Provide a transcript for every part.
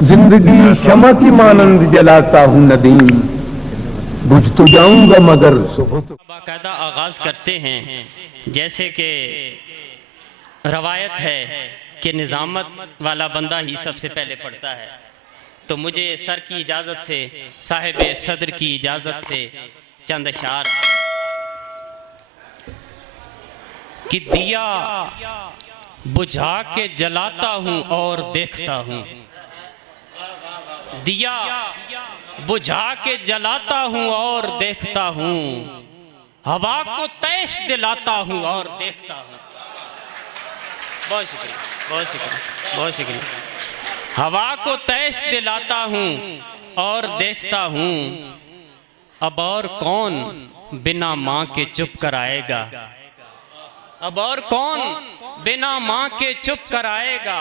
जिंदगी शमा की मानंद जलाता हूँ नदीम, बुझ तो जाऊंगा मगर सुबह तो। बाकायदा आगाज़ करते हैं, जैसे कि रवायत है कि निज़ामत वाला बंदा ही सबसे पहले पढ़ता है। तो मुझे सर की इजाज़त से, साहिब सदर की इजाज़त से चंद अशार कि दिया बुझा के जलाता हूँ और देखता हूँ, दिया बुझा के जलाता हूँ और देखता हूँ, हवा को तैश दिलाता हूँ और देखता हूँ। बहुत शुक्रिया, बहुत शुक्रिया, बहुत शुक्रिया। हवा को तैश दिलाता हूँ और देखता हूँ, अब और कौन बिना माँ के चुप कराएगा, अब और कौन बिना माँ के चुप कराएगा।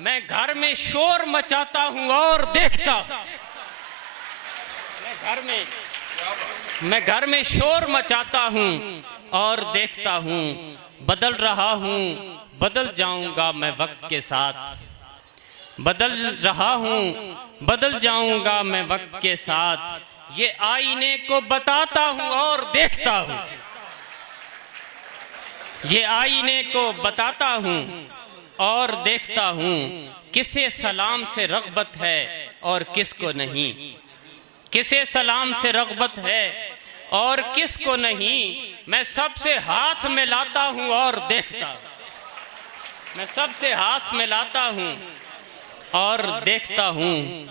मैं घर में शोर मचाता हूँ और देखता, मैं घर में शोर मचाता हूँ और देखता हूँ। बदल रहा हूँ, बदल जाऊंगा मैं वक्त के साथ, बदल रहा हूँ, बदल जाऊंगा मैं वक्त के साथ। ये आईने को बताता हूँ और देखता हूँ, ये आईने को बताता हूँ और देखता हूँ। किसे सलाम से रग़बत है और किसको नहीं, किसे सलाम से रग़बत है और किसको नहीं। मैं सबसे हाथ मिलाता हूँ और देखता हूँ, मैं सबसे हाथ मिलाता हूँ और देखता हूँ।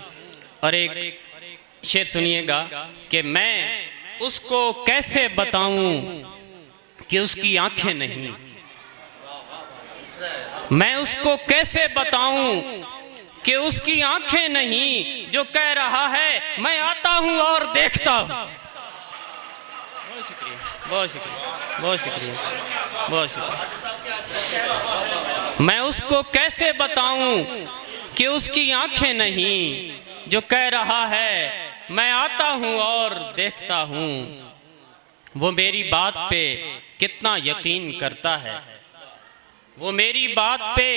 और एक शेर सुनिएगा कि मैं उसको कैसे बताऊं कि उसकी आंखें नहीं, मैं उसको कैसे बताऊं कि उसकी आंखें नहीं, जो कह रहा है मैं आता हूं और देखता हूं। बहुत शुक्रिया, बहुत शुक्रिया, बहुत शुक्रिया, बहुत शुक्रिया। मैं उसको कैसे बताऊं कि उसकी आंखें नहीं, जो कह रहा है मैं आता हूं और देखता हूं। वो मेरी बात पे कितना यकीन करता है, वो मेरी बात पे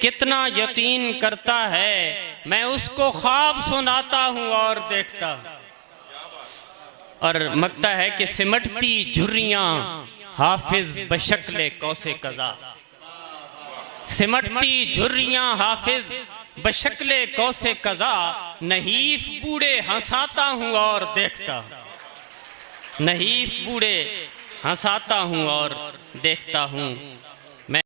कितना यकीन करता है। मैं उसको ख्वाब सुनाता हूँ और देखता हूँ। और मकता है कि सिमटती झुर्रियाँ हाफिज बशक्ले कौसे कज़ा, सिमटती झुर्रियाँ हाफिज बशक्ले कौसे कज़ा। नहीफ बूढ़े हंसाता हूँ और देखता हूँ, नहीफ बूढ़े हंसाता हूँ और देखता हूँ।